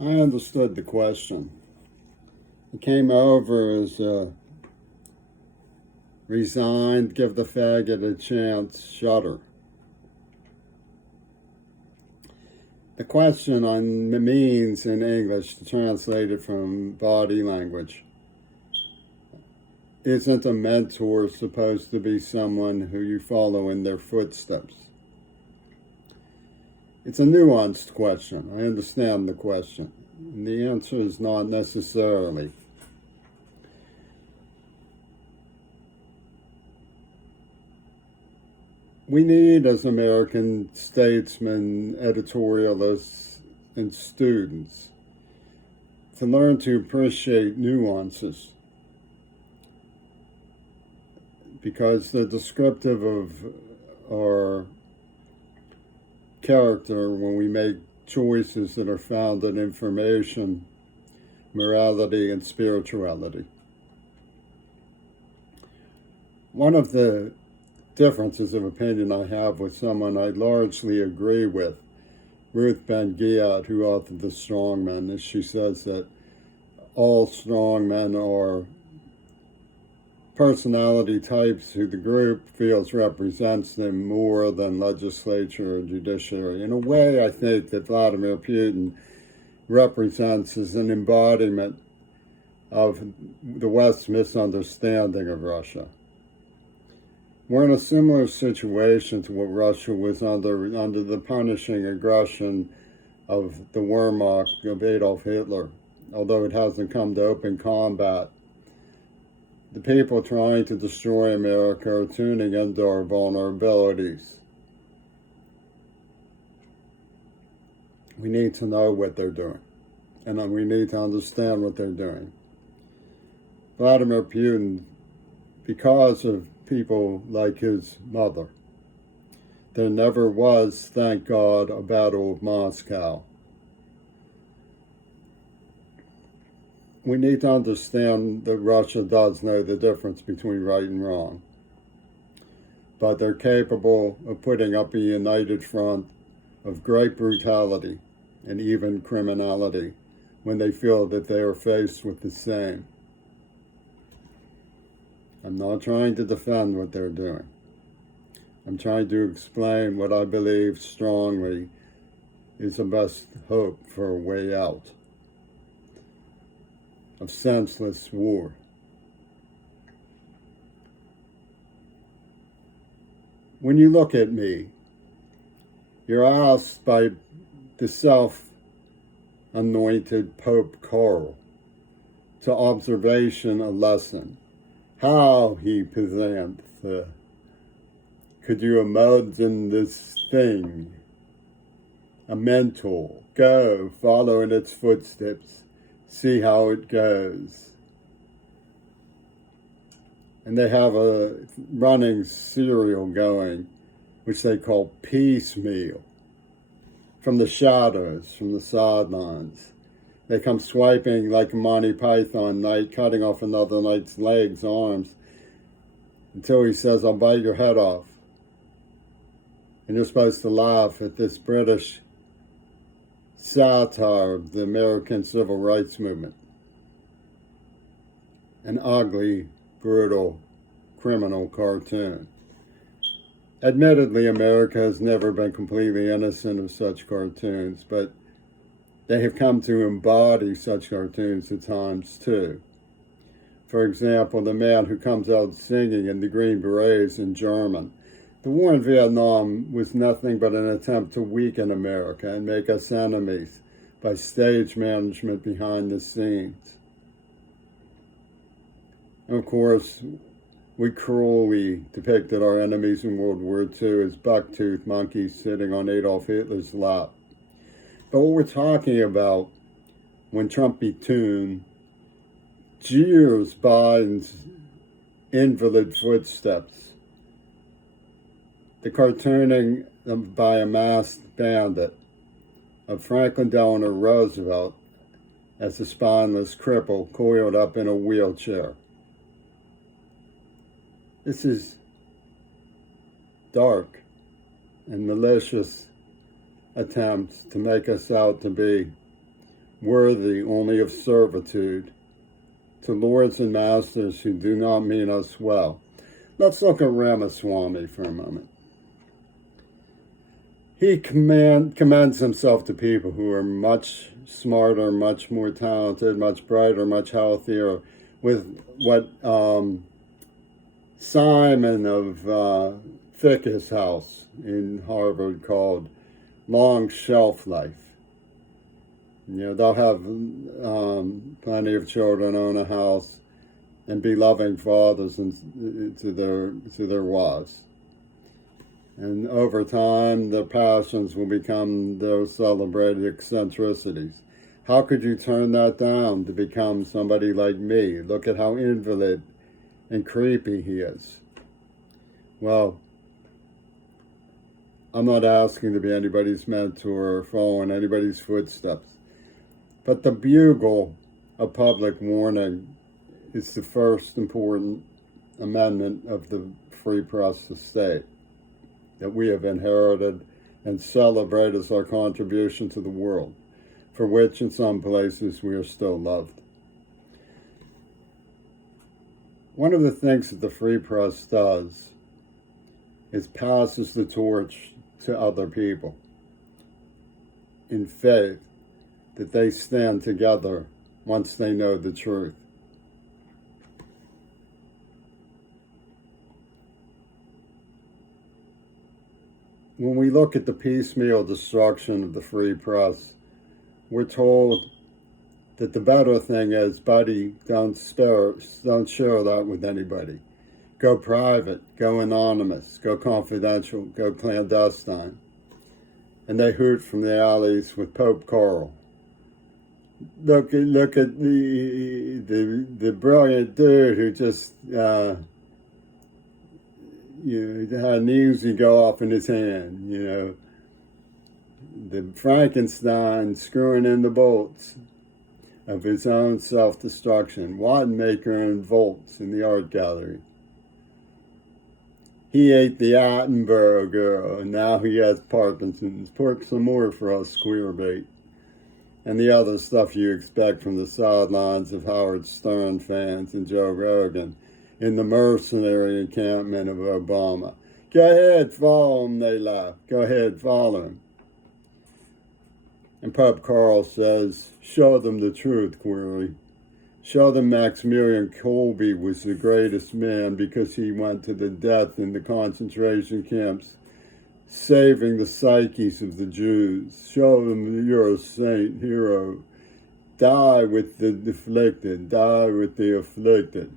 I understood the question. It came over as resigned, give the faggot a chance, shudder. The question on means in English, translated from body language, isn't a mentor supposed to be someone who you follow in their footsteps? It's a nuanced question. I understand the question. And the answer is not necessarily. We need, as American statesmen, editorialists, and students, to learn to appreciate nuances, because they're descriptive of our character when we make choices that are founded in information, morality, and spirituality. One of the differences of opinion I have with someone I largely agree with, Ruth Ben-Ghiat, who authored The Strong Men, is she says that all strong men are personality types who the group feels represents them more than legislature or judiciary. In a way, I think that Vladimir Putin represents as an embodiment of the West's misunderstanding of Russia. We're in a similar situation to what Russia was under the punishing aggression of the Wehrmacht of Adolf Hitler, although it hasn't come to open combat. The people trying to destroy America are tuning into our vulnerabilities. We need to know what they're doing, and we need to understand what they're doing. Vladimir Putin, because of people like his mother, there never was, thank God, a Battle of Moscow. We need to understand that Russia does know the difference between right and wrong, but they're capable of putting up a united front of great brutality and even criminality when they feel that they are faced with the same. I'm not trying to defend what they're doing. I'm trying to explain what I believe strongly is the best hope for a way out of senseless war. When you look at me, you're asked by the self-anointed Pope Karl to observation a lesson. How, he presents, could you imagine this thing? A mentor, go, follow in its footsteps, see how it goes. And they have a running serial going, which they call Piecemeal. From the shadows, from the sidelines, they come swiping like a Monty Python knight, cutting off another knight's legs, arms, until he says, I'll bite your head off. And you're supposed to laugh at this British satire of the American civil rights movement. An ugly, brutal, criminal cartoon. Admittedly, America has never been completely innocent of such cartoons, but they have come to embody such cartoons at times too. For example, the man who comes out singing in the Green Berets in German. The war in Vietnam was nothing but an attempt to weaken America and make us enemies by stage management behind the scenes. And of course, we cruelly depicted our enemies in World War II as buck-toothed monkeys sitting on Adolf Hitler's lap. But what we're talking about when Trumpy Toon jeers Biden's invalid footsteps, the cartooning by a masked bandit of Franklin Delano Roosevelt as a spineless cripple coiled up in a wheelchair. This is dark and malicious attempts to make us out to be worthy only of servitude, to lords and masters who do not mean us well. Let's look at Ramaswamy for a moment. He commends himself to people who are much smarter, much more talented, much brighter, much healthier, with what Simon of Ficke's house in Harvard called long shelf life. They'll have plenty of children, own a house, and be loving fathers to their wives. And over time, their passions will become their celebrated eccentricities. How could you turn that down to become somebody like me? Look at how invalid and creepy he is. Well, I'm not asking to be anybody's mentor or follow in anybody's footsteps. But the bugle of public warning is the first important amendment of the free press estate that we have inherited and celebrate as our contribution to the world, for which in some places we are still loved. One of the things that the free press does is passes the torch to other people in faith that they stand together once they know the truth. When we look at the piecemeal destruction of the free press, we're told that the better thing is, buddy, don't share that with anybody. Go private, go anonymous, go confidential, go clandestine. And they hoot from the alleys with Pope Carl. Look at the brilliant dude who just had an Uzi go off in his hand. The Frankenstein screwing in the bolts of his own self-destruction. Wattenmaker and Volts in the art gallery. He ate the Attenborough girl, and now he has Parkinson's. Pork some more for us, queerbait. And the other stuff you expect from the sidelines of Howard Stern fans and Joe Rogan in the mercenary encampment of Obama. Go ahead, follow him, they laugh. Go ahead, follow him. And Pope Carl says, show them the truth, queerly. Show them Maximilian Kolbe was the greatest man because he went to the death in the concentration camps, saving the psyches of the Jews. Show them that you're a saint, hero. Die with the afflicted. Die with the afflicted.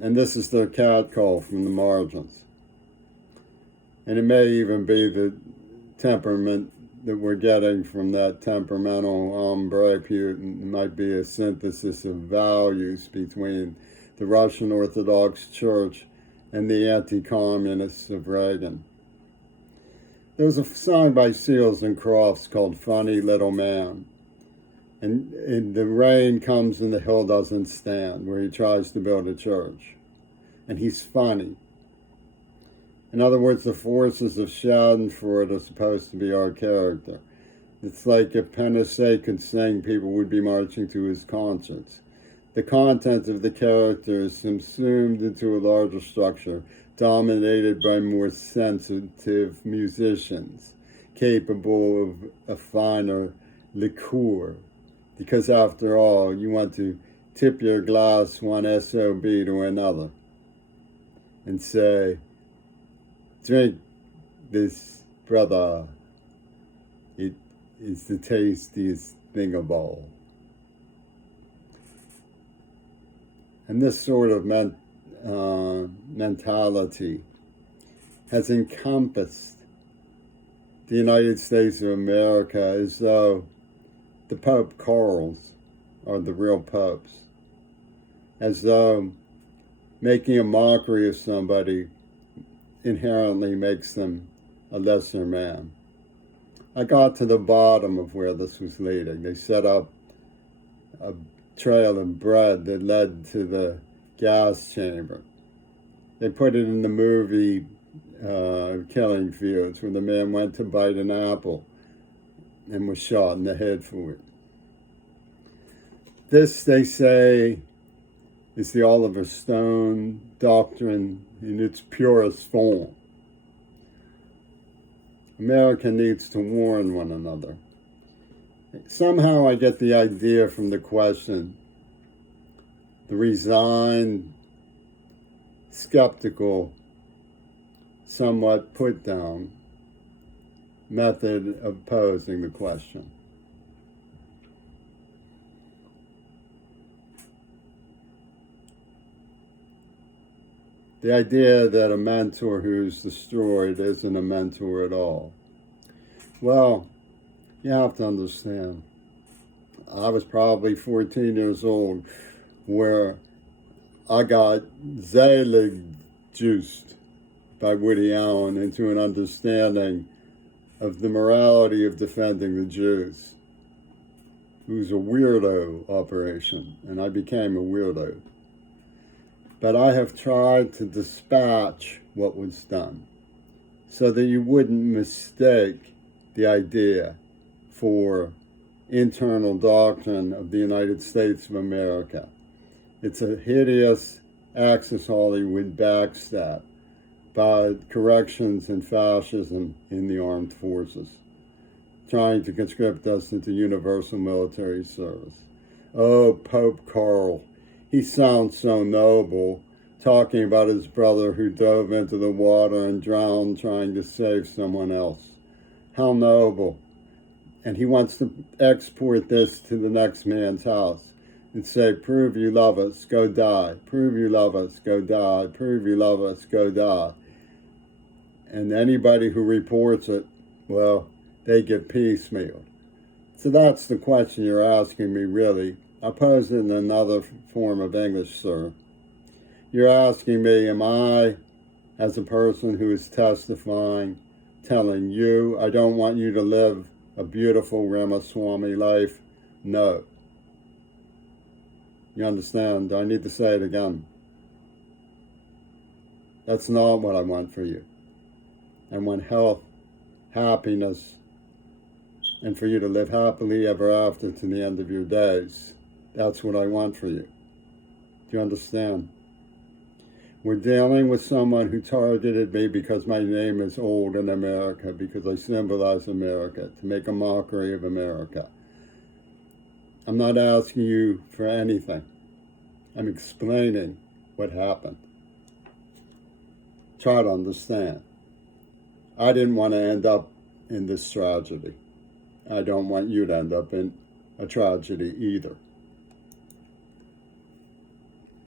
And this is their catcall from the margins. And it may even be the temperament that we're getting from that temperamental hombre Putin. It might be a synthesis of values between the Russian Orthodox Church and the anti-communists of Reagan. There was a song by Seals and Crofts called Funny Little Man. And the rain comes and the hill doesn't stand, where he tries to build a church. And he's funny. In other words, the forces of Schadenfreude are supposed to be our character. It's like if Panacea could sing, people would be marching to his concerts. The content of the character is subsumed into a larger structure, dominated by more sensitive musicians, capable of a finer liqueur. Because after all, you want to tip your glass one SOB to another and say, drink this, brother. It is the tastiest thing of all. And this sort of mentality has encompassed the United States of America as though the Pope Carls are the real popes. As though making a mockery of somebody inherently makes them a lesser man. I got to the bottom of where this was leading. They set up a trail of bread that led to the gas chamber. They put it in the movie Killing Fields, where the man went to bite an apple and was shot in the head for it. This, they say, is the Oliver Stone doctrine in its purest form. America needs to warn one another. Somehow I get the idea from the question, the resigned, skeptical, somewhat put down method of posing the question. The idea that a mentor who's destroyed isn't a mentor at all. Well, you have to understand, I was probably 14 years old where I got Zelig juiced by Woody Allen into an understanding of the morality of defending the Jews. It was a weirdo operation, and I became a weirdo. But I have tried to dispatch what was done so that you wouldn't mistake the idea for internal doctrine of the United States of America. It's a hideous Access Hollywood backstab by corrections and fascism in the armed forces, trying to conscript us into universal military service. Oh, Pope Karl, he sounds so noble, talking about his brother who dove into the water and drowned trying to save someone else. How noble. And he wants to export this to the next man's house and say, prove you love us, go die. Prove you love us, go die. Prove you love us, go die. And anybody who reports it, well, they get piecemealed. So that's the question you're asking me, really. I'll pose it in another form of English, sir. You're asking me, am I, as a person who is testifying, telling you, I don't want you to live a beautiful Ramaswamy life? No. You understand? Do I need to say it again? That's not what I want for you. I want health, happiness, and for you to live happily ever after to the end of your days. That's what I want for you. Do you understand? We're dealing with someone who targeted me because my name is old in America, because I symbolize America, to make a mockery of America. I'm not asking you for anything. I'm explaining what happened. Try to understand. I didn't want to end up in this tragedy. I don't want you to end up in a tragedy either.